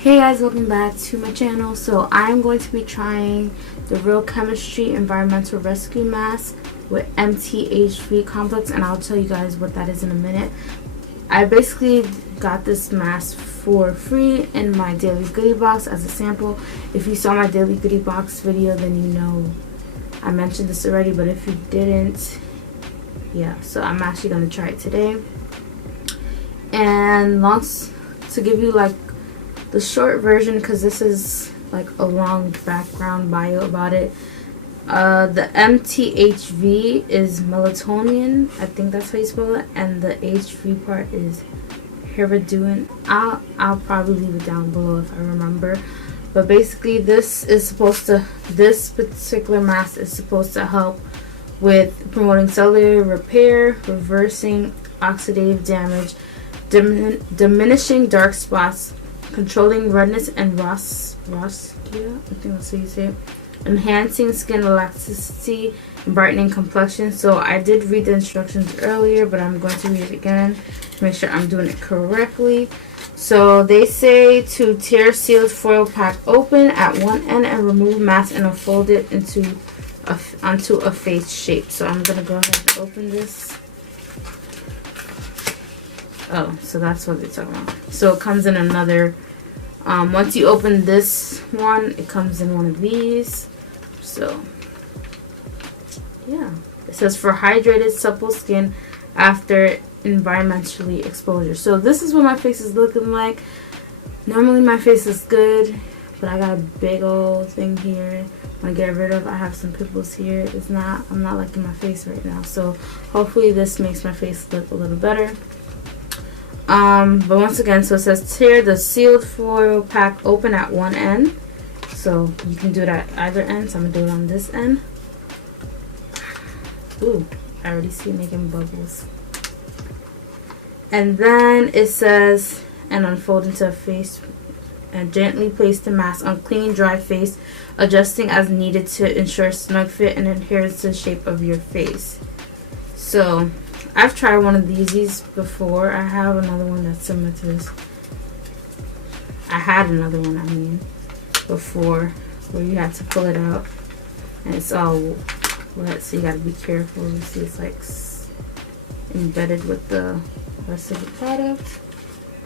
Hey guys, welcome back to my channel. So I'm going to be trying the Real Chemistry Environmental Rescue Mask with MTHV Complex, and I'll tell you guys what that is in a minute. I basically got this mask for free in my daily goodie box as a sample. If you saw my daily goodie box video, then you know I mentioned this already, but if you didn't, yeah, so I'm actually going to try it today. And to give you like the short version, because this is like a long background bio about it. The MTHV is metallothionein, I think that's how you spell it, and the HV part is hirudin. I'll probably leave it down below if I remember. But basically, this particular mask is supposed to help with promoting cellular repair, reversing oxidative damage, diminishing dark spots, controlling redness and rosacea, I think that's how you say it, enhancing skin elasticity, and brightening complexion. So I did read the instructions earlier, but I'm going to read it again to make sure I'm doing it correctly. So they say to tear sealed foil pack open at one end and remove mask and unfold it onto a face shape. So I'm gonna go ahead and open this. Oh, so that's what they're talking about. So it comes in another, once you open this one, it comes in one of these. So, yeah. It says for hydrated, supple skin after environmentally exposure. So this is what my face is looking like. Normally my face is good, but I got a big old thing here I want to get rid of. I have some pimples here. I'm not liking my face right now. So hopefully this makes my face look a little better. But once again, so it says tear the sealed foil pack open at one end. So you can do it at either end. So I'm going to do it on this end. Ooh, I already see it making bubbles. And then it says, and unfold into a face and gently place the mask on clean, dry face, adjusting as needed to ensure snug fit and adherence to the shape of your face. So I've tried one of these before. I have another one that's similar to this. I had another one, I mean, before, where you had to pull it out and it's all wet, so you gotta be careful. You see it's like embedded with the rest of the product,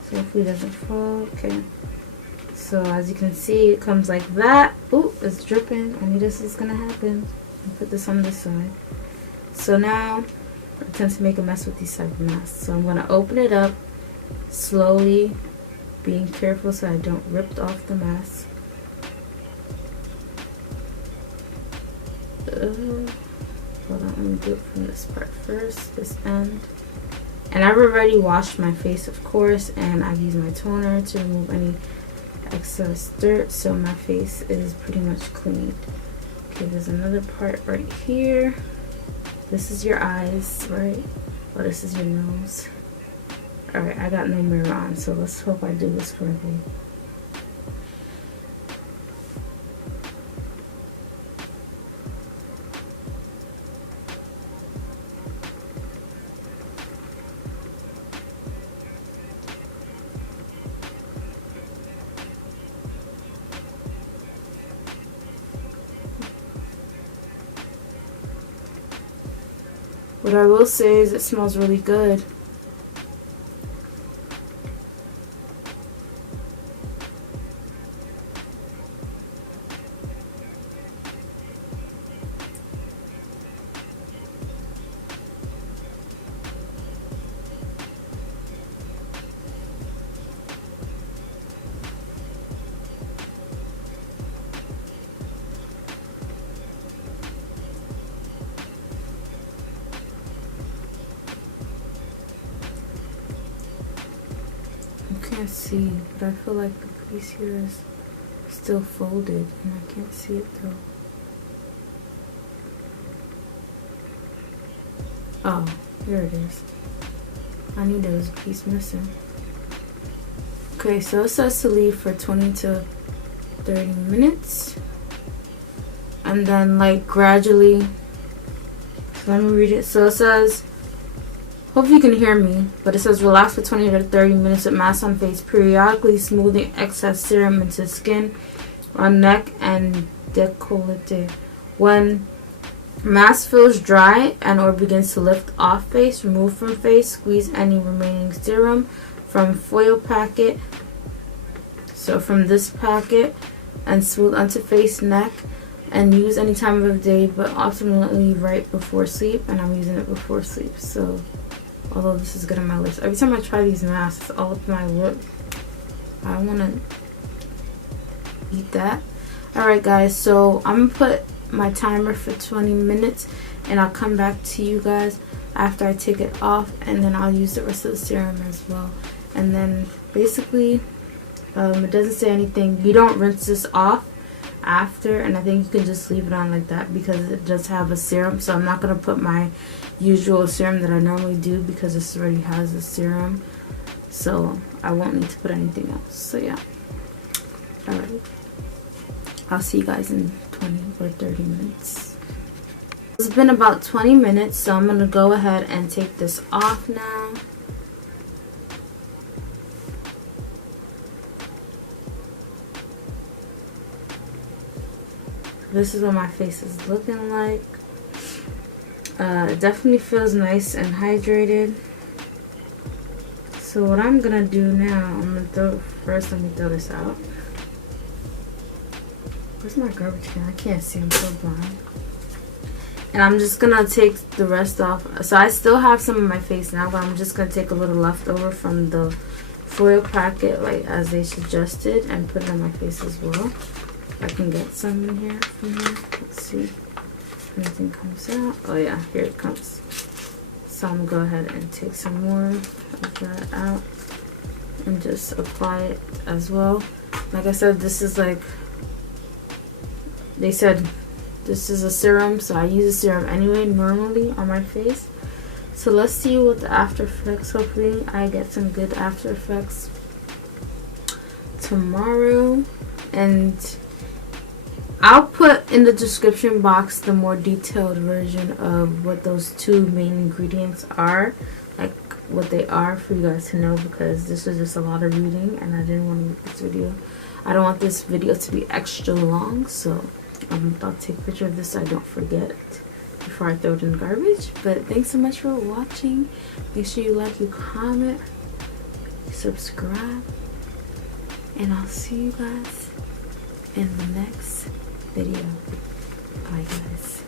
so hopefully it doesn't fall. Okay, so as you can see, it comes like that. Ooh, it's dripping. I knew this was gonna happen. I'll put this on this side. So now I tend to make a mess with these type of masks, so I'm going to open it up slowly, being careful so I don't rip off the mask. Hold on, let me do it from this part first, this end. And I've already washed my face, of course, and I've used my toner to remove any excess dirt, so my face is pretty much clean. Okay, there's another part right here. This is your eyes, right? Oh, this is your nose. Alright, I got no mirror on, so let's hope I do this correctly. What I will say is it smells really good. Can't see, but I feel like the piece here is still folded and I can't see it though. Oh, here it is. I knew there was a piece missing. Okay, so it says to leave for 20 to 30 minutes and then like gradually, so let me read it. So it says Hopefully you can hear me, but it says relax for 20 to 30 minutes with mask on face, periodically smoothing excess serum into skin on neck and décolleté. When mask feels dry and or begins to lift off face, remove from face, squeeze any remaining serum from foil packet, so from this packet, and smooth onto face, neck, and use any time of day, but optimally right before sleep, and I'm using it before sleep. So although this is good on my lips, every time I try these masks, it's all up my lip. I want to eat that. Alright guys, so I'm gonna put my timer for 20 minutes and I'll come back to you guys after I take it off, and then I'll use the rest of the serum as well. And then basically it doesn't say anything. You don't rinse this off after, and I think you can just leave it on like that because it does have a serum. So I'm not going to put my usual serum that I normally do because this already has a serum, so I won't need to put anything else. So yeah, alright, I'll see you guys in 20 or 30 minutes. It's been about 20 minutes, so I'm going to go ahead and take this off now. This is what my face is looking like. It definitely feels nice and hydrated. So what I'm gonna do now, I'm gonna throw, first let me throw this out. Where's my garbage can? I can't see, I'm so blind. And I'm just gonna take the rest off. So I still have some of my face now, but I'm just gonna take a little leftover from the foil packet, like as they suggested, and put it on my face as well. I can get some in here from here. Let's see if anything comes out. Oh yeah, here it comes. So I'm gonna go ahead and take some more of that out and just apply it as well. Like I said, this is like, they said this is a serum, so I use a serum anyway normally on my face. So let's see what the after effects. Hopefully I get some good after effects tomorrow, and I'll put in the description box the more detailed version of what those two main ingredients are, like what they are, for you guys to know, because this was just a lot of reading and I didn't want to make this video. I don't want this video to be extra long, so I'll take a picture of this so I don't forget before I throw it in the garbage. But thanks so much for watching. Make sure you like, you comment, subscribe, and I'll see you guys in the next video. Bye guys.